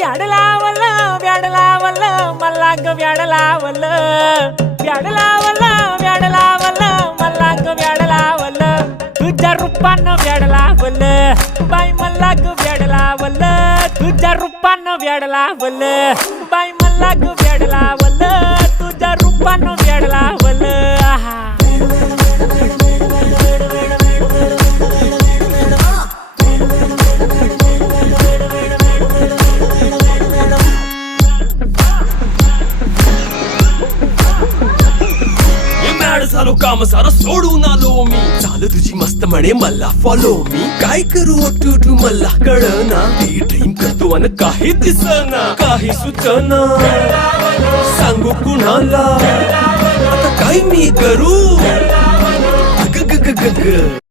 व्याड लावलं व्याड लावलं मला ग व्याड लावलं व्याड लावलं व्याड लावलं मला ग व्याड लावलं तुझ्या रूपानं व्याड लावलं बाई मला ग व्याड लावलं तुझ्या रूपानं व्याड लावलं बाई मला ग व्याड लावलं तुझ्या रूपानं व्याड लावलं आहा झालो काम सारं सोडून आलो मी चाल तुझी मस्त म्हणे मला फॉलो मी काय करू टू मला कळना ती ड्रीम करतो अन काही दिसना काही सुचना सांगू कुणाला आता काय मी करू ग ग ग ग ग